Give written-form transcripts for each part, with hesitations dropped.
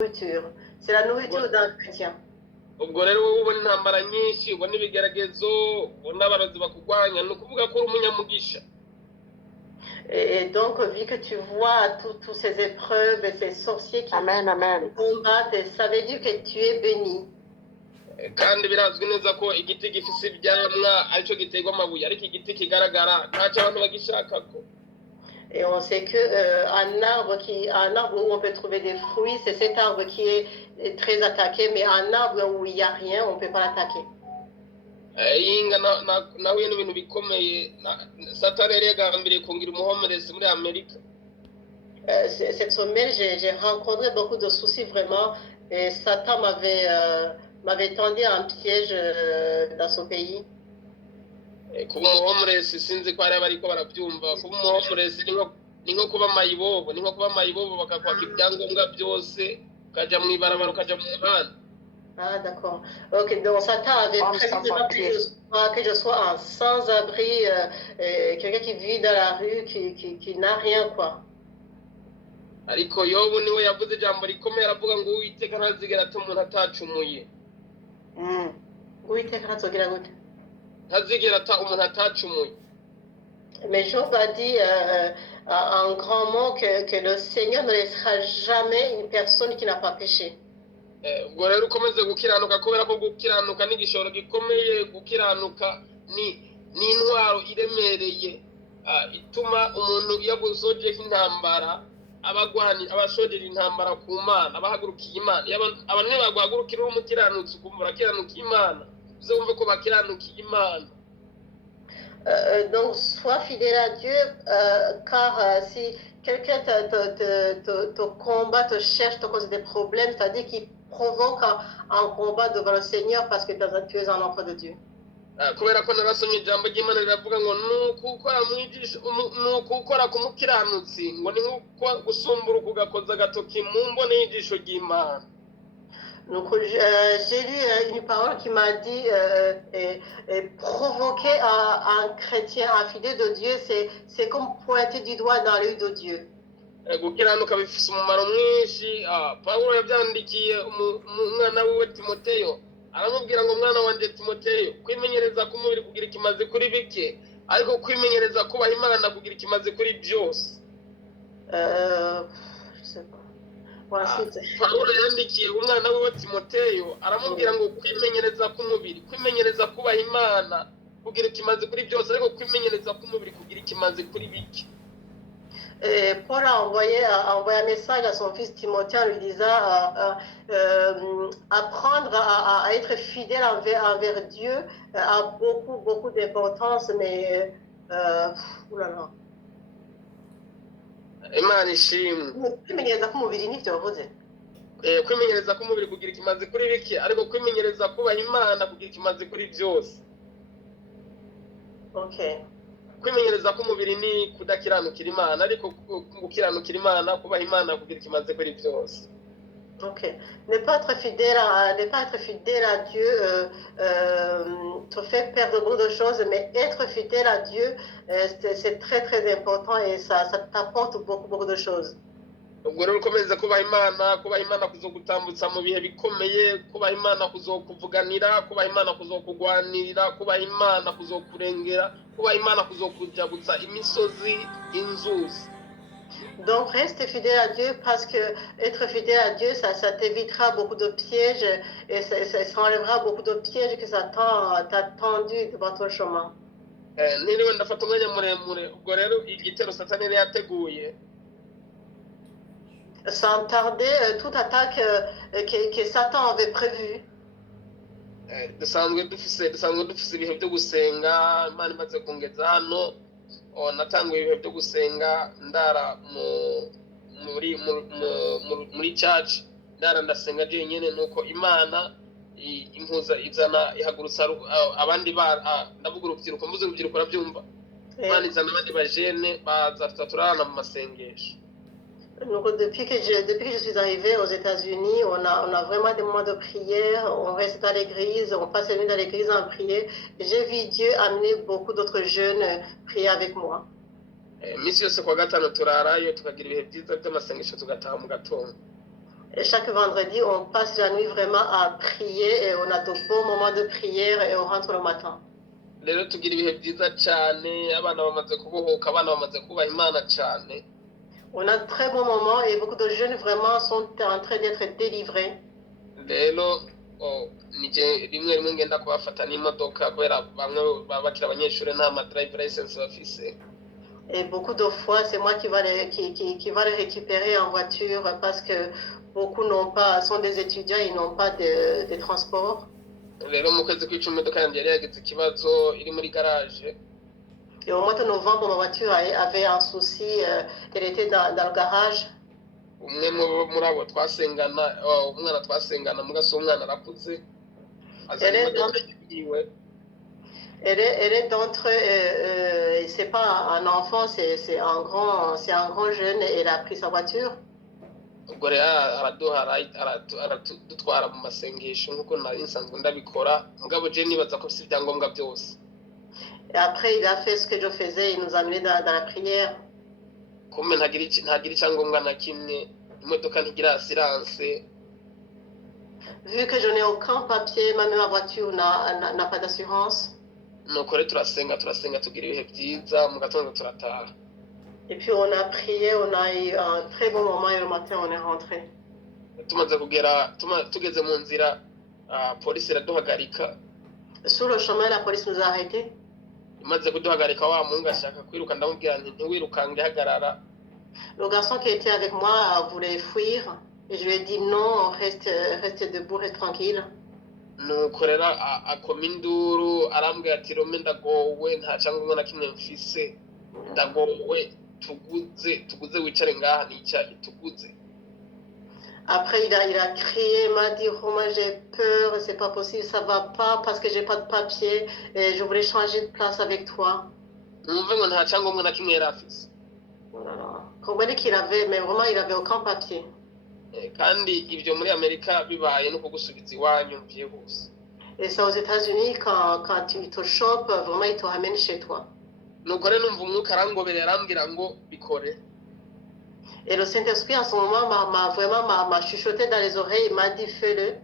nourriture. C'est la nourriture d'un chrétien. ubwo rero wowe ubona intambara nyinshi ubona ibigeragezo ubona abarozi bakugwanya ni ukuvuga ko uri umunyamugisha. Et donc, vu que tu vois tous ces épreuves et ces sorciers qui combattent, ça veut dire que tu es béni. kandi birazwi neza ko igiti gifise ibyamwa aricyo giterwa amabuye ariko igiti kigaragara ntacyo abantu bagishakako. Et on sait que un arbre où on peut trouver des fruits, c'est cet arbre qui est très attaqué, mais un arbre où il n'y a rien, on ne peut pas l'attaquer. Yinga nahuye n'ibintu bikomeye Satani yari yagambiriye kungira umuhomerezi muri Amerika. Cette semaine, j'ai rencontré beaucoup de soucis vraiment, et Satan m'avait tendu un piège dans son pays. Kuba umuhomerezi sinzi ko hari abariko barabyumva. Kuba umuhomerezi ni nko kuba mayibobo bakakwaka ibyangombwa byose ukaja mu ibarabara ukaja mu muhanda. Ah, d'accord. Ok, donc Satan avait précisément que je sois un sans-abri, quelqu'un qui vit dans la rue, qui n'a rien, quoi. Ariko Yobu niwe yavuze ijambo rikomeye aravuga ngo Uwiteka ntazigera ata umuntu atacumuye. Uwiteka ntazogera gute? Ntazigera ata umuntu atacumuye. Mais Job a dit un grand mot que le Seigneur ne laissera jamais une personne qui n'a pas péché. Ubwo rero ukomeze gukiranuka kubera ko gukiranuka n'igishoro gikomeye. Gukiranuka ni intwaro iremereye ituma umuntu yagusoje intambara abasojera intambara ku Mana abahagurukiye Imana. Abantu ntibagwagurukira umukiranutsi ukumva bakiranukiye Imana uzumve ko bakiranukiye Imana. Donc sois fidèle à Dieu, car si quelqu'un te combat, te cherche, te cause des problèmes, c'est-à-dire qu'il provoque un combat devant le Seigneur parce que tu es un enfant de Dieu. Kubera ko narasomye ijambo ry'Imana riravuga ngo nuko ukora ku mukiranutsi ngo ni nko gusumbura ugakoza agatoki mu mbone y'ijisho ry'Imana. Donc j'ai lu une parole qui m'a dit provoquer un chrétien, un fidèle de Dieu, c'est comme pointer du doigt dans l'œil de Dieu. Gukiranuka bifise umumaro mwinshi. Pawulo yabyandikiye umwana wiwe Timoteyo aramubwira ngo mwana wanje Timoteyo kwimenyereza ku mubiri kugira ikimaze kuri bike ariko kwimenyereza kubaha Imana kugira ikimaze kuri byose. Pawulo yandikiye umwana wiwe Timoteyo aramubwira ngo kwimenyereza ku mubiri kwimenyereza kubaha Imana kugira ikimaze kuri byose ariko kwimenyereza ku mubiri kugira ikimaze kuri bike. Paul a envoyé un message à son fils Timothée en lui disant apprendre à être fidèle envers Dieu a beaucoup d'importance, mais oulala. Imana ishimwe. Kwimenyereza k'umubiri nivyo wavuze. Kwimenyereza k'umubiri kugira ikimaze kuri bike ariko kwimenyereza kubaha Imana kugira ikimaze kuri byose. Okay. Kwimenyereza k'umubiri ni kudakiranukira Imana ariko gukiranukira Imana kubaha Imana kugira ikimaze kuri byose. Ok. Ne pas être fidèle à Dieu te fait perdre beaucoup de choses, mais être fidèle à Dieu, c'est très très important et ça t'apporte beaucoup de choses. Ubwo rero ukomeza kubaha Imana kuzogutambutsa mu bihe bikomeye, kubaha Imana kuzokuvuganira, kubaha Imana kuzokugwanirira, kubaha Imana kuzokurengera, kubaha Imana kuzokujabutsa imisozi, inzuzi. Donc reste fidèle à Dieu parce que être fidèle à Dieu, ça t'évitera beaucoup de pièges et ça enlèvera beaucoup de pièges que Satan t'a tendu devant ton chemin. Niriwe ndafata umwanya muremure ubwo rero igitero Satani yari yateguye sans tarder toute attaque que Satan avait prévue. dusanzwe dufise ibihe byo gusenga. Imana imaze kungeza hano natanguye ibihe byo gusenga ndara muri church ndara ndasenga jenyene nuko Imana impuza izana ihagurutsa abandi ndavuga urubyiruko mvuze urubyiruko rabyumva. Imana izana abandi bajene baza turana mu masengesho. Donc depuis que je suis arrivée aux États-Unis, on a vraiment des moments de prière, on reste dans l'église, on passe la nuit dans l'église en prière. J'ai vu Dieu amener beaucoup d'autres jeunes prier avec moi. Misi yose kwa gatanu turarayo tukagira ibihe byiza by'amasengesho tugataha mu gatondo. Et chaque vendredi, on passe la nuit vraiment à prier et on a de bons moments de prière et on rentre le matin. rero tugira ibihe byiza cyane abana bamaze kubohoka abana bamaze kubaha imana cyane On a de très bons moments et beaucoup de jeunes vraiment sont en train d'être délivrés. rero nije rimwe rimwe ngenda kubafata n'imodoka kubera bamwe baba bakiri abanyeshuri nta ma drive license bafise. Et beaucoup de fois, c'est moi qui va les récupérer en voiture parce que beaucoup sont des étudiants, ils n'ont pas de transport. rero mu kwezi kw'icumi imodoka yanjye yari yagize ikibazo iri muri garage. Et au mois de novembre, ma voiture avait un souci, elle était dans le garage. umwe muri abo twasengana umwana twasengana mugaso umwana arakuze azana imodoka yiwe. Elle est d'entre c'est pas un enfant, c'est un grand jeune et il a pris sa voiture. ubwo rero aradutwara mu masengesho nk'uko nari nsanzwe ndabikora mugabo je nibaza ko afite ibyangombwa byose. Et après, il a fait ce que je faisais, il nous a amenés dans la prière. kumbe ntagira icyangombwa na kimwe imodoka ntigira assurance. Vu que je n'ai aucun papier, même ma voiture n'a pas d'assurance. nuko rero turasenga tugira ibihe byiza mu gatondo turataha. Et puis on a prié, on a eu un très bon moment et le matin on est rentré. tugeze mu nzira polisi iraduhagarika. Sur le chemin, la police nous a arrêtés. imaze kuduhagarika wa muhungu ashaka kwiruka ndamubwira nti ntiwirukange hagarara. Le garçon qui était avec moi voulait fuir et je lui ai dit non, reste debout, reste tranquille. nuko rero akoma induru arambwira ati Rome ndagowe nta cyangombwa na kimwe mfise ndagowe tuguze wicare ngaha nicaye tuguze. Après il a crié, il m'a dit Romain j'ai peur, c'est pas possible, ça va pas parce que j'ai pas de papier et je voulais changer de place avec toi. numve ngo nta cyangombwa na kimwe yari afise. Comprenez qu'il avait, mais vraiment il avait aucun papier. kandi ibyo muri Amerika bibaye no kugusubiza iwanyu byihuse. Et ça aux États-Unis quand ils te chopent, vraiment ils te ramènent chez toi. nuko rero numva umwuka arangoberera arambwira ngo bikore. Et le Saint-Esprit à ce moment m'a chuchoté dans les oreilles, il m'a dit fais-le.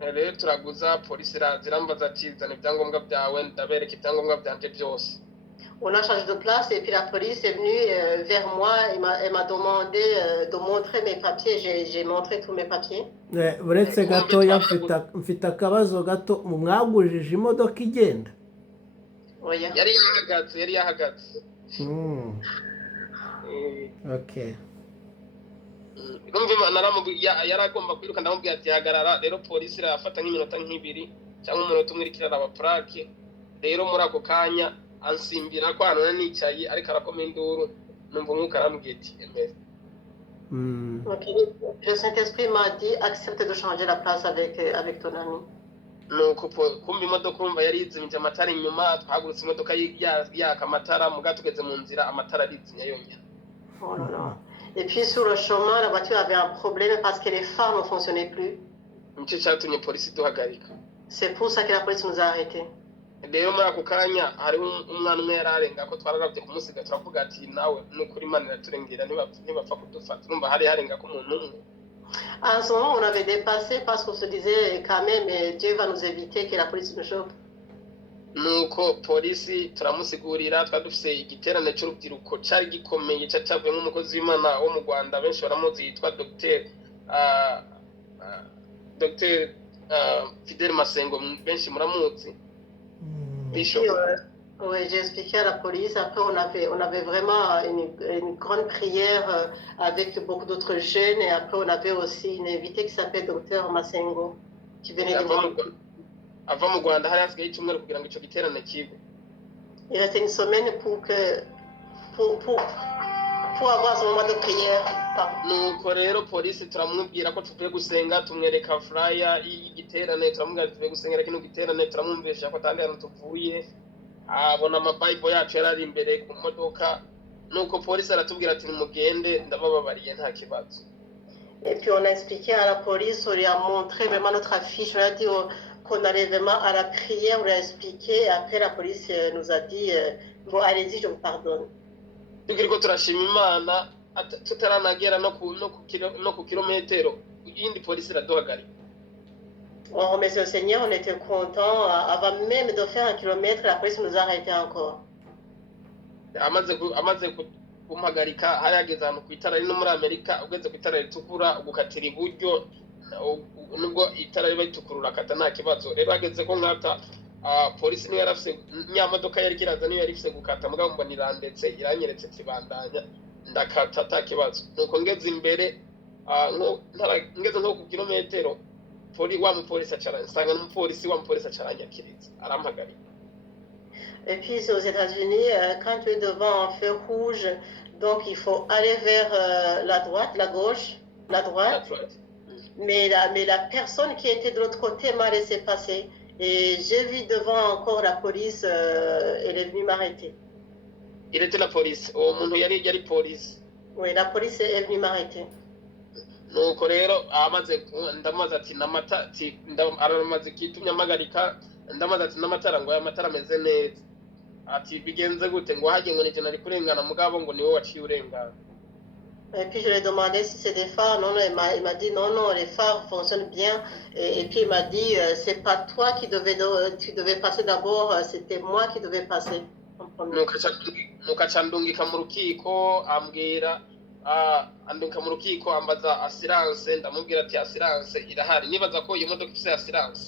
rero turaguza polisi iraza irambaza ati zana ibyangombwa byawe ndabereka ibyangombwa byanje byose. On a changé de place et puis la police est venue vers moi, elle m'a demandé de montrer mes papiers, j'ai montré tous mes papiers. uretse gatoya mfite akabazo gato mwagurije imodoka igenda. Oya. yari yahagaze. Okay. yari agomba kwiruka ndamubwira ati hagarara. rero polisi irafata nk'iminota nk'ibiri cyangwa umunota umwe irikirara abaplake. rero muri ako kanya ansimbira ko hano nicaye ariko arakoma induru numva umwuka arambwira ati emera. Le Saint-Esprit m'a dit accepte de changer la place avec ton ami. nuko kumva imodoka urumva yari yizimije amatara inyuma twahagurutse imodoka yaka amatara muga tugeze mu nzira amatara arizimya yonyine. Oh là là. Et puis sur le chemin, la voiture avait un problème parce que les phares ne fonctionnaient plus. nicyo cyatumye polisi iduhagarika. C'est pour ça que la police nous a arrêtés. rero muri ako kanya hariho umwana umwe yari arenga ko twararabye kumusiga turavuga ati nawe nukuri Imana iraturengera ntibapfa kudufata. urumva hari harenga ko umuntu umwe. À ce moment, on avait dépassé parce qu'on se disait quand même Dieu va nous éviter que la police nous chope. nuko polisi turamusigurira twari dufise igiterane cy'urubyiruko cyari gikomeye cyavuyemo umukozi w'Imana wo mu Rwanda benshi baramuzi yitwa Dr Fidel Masengo benshi muramuzi. Oui, j'ai expliqué à la police. Après, on avait vraiment une grande prière avec beaucoup d'autres jeunes. Et après, on avait aussi une invitée qui s'appelle Dr Masengo, qui venait de voir. ava mu Rwanda hari hasigaye icyumweru kugira ngo icyo giterane kibe. Il restait une semaine pour avoir ce moment de prière. nuko rero polisi turamubwira ko tuvuye gusenga tumwereka flyer y'igiterane turamubwira tuvuye gusengera kino giterane turamwumvisha ko atandi hantu tuvuye abona amabible yacu yari ari imbere ku modoka. nuko polisi aratubwira ati nimugende ndabababariye nta kibazo. Et puis on a expliqué à la police, on lui a montré vraiment notre affiche, on a dit qu'on allait vraiment à la prière, on lui a expliqué, et après la police nous a dit bon allez-y, je vous pardonne. tukiri ko turashima Imana tutaranagera no ku kilometero iyindi polisi iraduhagarika. On remercie le Seigneur, on était contents. Avant même de faire 1 kilomètre, la police nous a arrêtés encore. amaze kumpagarika hari yageze ahantu ku itara rino muri Amerika, ugeze ku itara ritukura ugukatira iburyo, nubwo itara riba ritukurura akata nta kibazo. Rero hageze ko nkata polisi niyo yarafise nyamodoka yari kiraza niyo yarifise gukata, mugabo mbona irandetse iranyeretse kibandanya ndakata ata kibazo. Nuko ngeze imbere ngeze nko ku kilometero wa mupolisi nsanga n'umupolisi wa mupolisi acaranyakiriza arampagarika. Et puis aux États-Unis, quand tu es devant un feu rouge, donc il faut aller vers la droite, la gauche, la droite. Mais la personne qui était de l'autre côté m'a laissé passer. Et j'ai vu devant encore la police, elle est venue m'arrêter. Il était la police. Uwo muntu yari police. Oui, la police est venue m'arrêter. Nuko rero ndamaze ati aramaze kitumye amagarika, ndamaze ati n'amatara ngo amatara ameze neza. Ati bigenze gute ngo hagiye ngo nije nari kurengana mugabo ngo niwe waciye urengana. Et puis je lui ai demandé si c'est des phares. Non, il m'a dit non, les phares fonctionnent bien. Et puis il m'a dit c'est pas toi qui devais passer d'abord, c'était moi qui devais passer en premier. Nuko acandungika mu rukiko ambwira andungika mu rukiko ambaza assurance, ndamubwira ati assurance irahari, nibaza ko iyo modoka ifise assurance.